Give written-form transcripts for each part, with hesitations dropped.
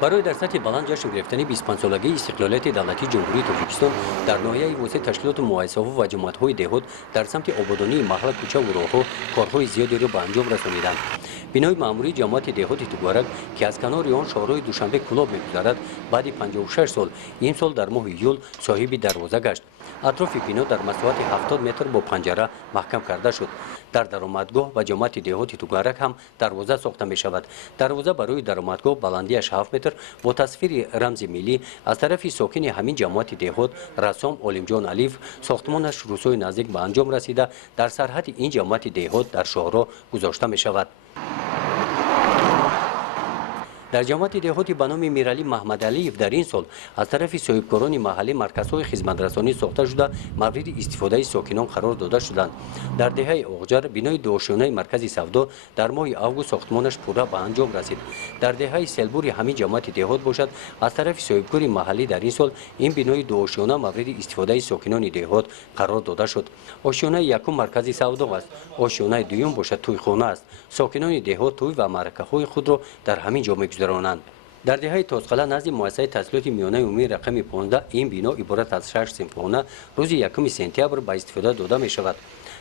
برای در سطح بلند جشن گرفتن 25 سالگی استقلالیت دولتی جمهوری تاجیکستان در ناحیه واسه تشکیلات مؤسسه‌ها و جماعت‌های دهات در سمت آبادانی محل کوچه و راه‌ها کارهای زیادی را به انجام رسانیدند. بنای مأموری جماعت دهات توگارک که از کنار آن شهرهای دوشنبه کلاب می‌گذرد بعد 56 سال این سال در ماه ایول صاحب دروازه گشت. اطراف بنا در مساحت 70 متر با پنجره محکم کرده شد. در درآمدگاه و جماعت دهات توگارک هم دروازه ساخته می شود. دروازه برای درآمدگاه بلندیش 7 متر با تصویر رمز ملی از طرف ساکن همین جماعت دهات رسام عالمجان علیف ساختمانش روزهای نزدیک به انجام رسیده در سرحد این جماعت دهات در شهرها گذاشته می شود. در جماعت دهات به نام میرعلی محمد علیف در این سال از طرف صاحبکاران محلی مرکزهای خدمترسانی ساخته شده مورد استفاده ساکنان قرار داده شدند. در دهه اقجر بنای دوشانه مرکز سودا در ماه اوگوست ساختمانش پورا به انجام رسید. در دهه سلبور همین جماعت دهات باشد از طرف صاحبکار محلی در این سال این بنای دوشانه مورد استفاده ساکنان دهات قرار داده شد. آشیانه یکم مرکز سودا است. آشیانه دوم باشد تویخانه است. ساکنان دهات توی و معرکه‌های خود را در همین جا می‌گذرانند. در دهه تاسقله نزد مؤسسه تحصیلات میانه عمومی رقم 15 این بنا عبارت از 6 صنفخانه روز 1 سپتامبر به استفاده داده می شود.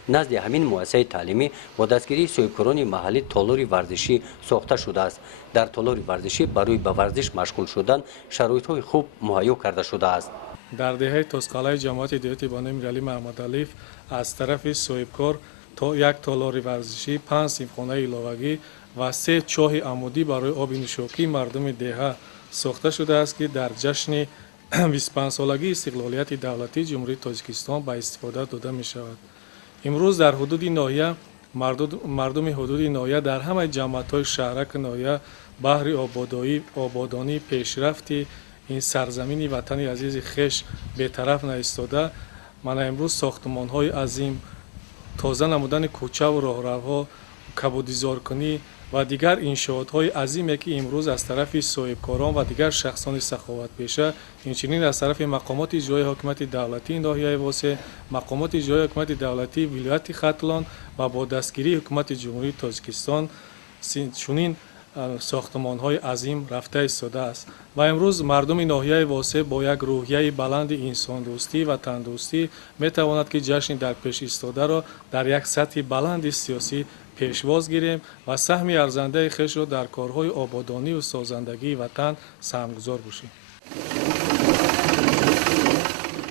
نزد همین مؤسسه تعلیمی با دستگیری صاحبکاران محلی تالار ورزشی ساخته شده است. در تالار ورزشی برای به ورزش مشغول شدن شرایط‌های خوب مهیا کرده شده است. در دهه تاسقله جماعت دهات با نام میرعلی محمد علیف از طرف صاحبکار تا یک تالار ورزشی 5 صنفخانه ایلاوگی و 3 چاه عمودی برای آب نوشابه مردم دهه ساخته شده است که در جشن 25 سالگی استقلالیت دولتی جمهوری تاجیکستان به استفاده داده می شود. امروز در حدود ناحیه مردم حدود ناحیه در همه جماعت‌های شهرک ناحیه بهر آبادانی پیشرفتی این سرزمین وطن عزیز خویش بی‌طرف نایستاده من امروز ساختمان‌های عظیم تازه نمودن کوچه و راهروها کبودیزارکنی و دیگر انشاءات‌های عظیمی که امروز از طرف صاحبکاران و دیگر شخصان سخاوت پیشه اینچنین از طرف مقامات اجرایی حکومت دولتی ناحیه واسه مقامات اجرایی حکومت دولتی ولایت ختلان و با دستگیری حکومت جمهوری تاجیکستان چنین ساختمان‌های عظیم رفته ایستاده است و امروز مردم ناحیه واسه با یک روحیه بلند انسان دوستی و تن دوستی میتواند که جشن در پیش ایستاده را در یک سطح بلند سیاسی پیشواز گیریم و سهم ارزنده خویش را در کارهای آبادانی و سازندگی وطن سهمگذار باشیم.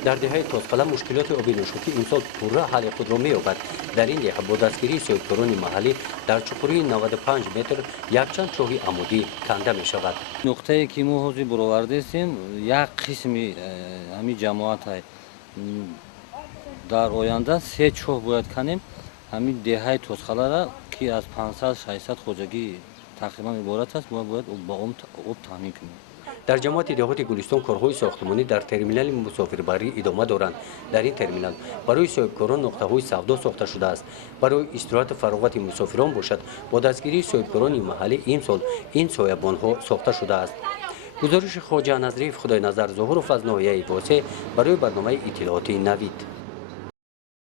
در دهه تاسقله مشکلات آبی نوشابه امسال پورا حل خود را می‌یابد. در این دهه با دستگیری صاحبکاران محلی در چقوری 95 متر یکچند چاه عمودی کنده می شود. نقطه‌ای که ما حاضر برآورده هستیم یک قسمی همین جماعت های در آینده 3 چاه باید کنیم. همین دهه تاسقله را که از 500 600 خودجگی تقریبا عبارت است ما باید با آب تامین کنیم. در جماعت دهات گلستان کارهای ساختمانی در ترمینال مسافربری ادامه دارند. در این ترمینال برای صاحبکاران نقطه‌های سودا ساخته شده است. برای استراحت فراغت مسافران باشد با دستگیری صاحبکاران محلی این سال این سایبان‌ها ساخته شده است. گزارش خواجه نظریف خدای نظر ظهورов از ناحیه واسه برای برنامه اطلاعاتی نوید.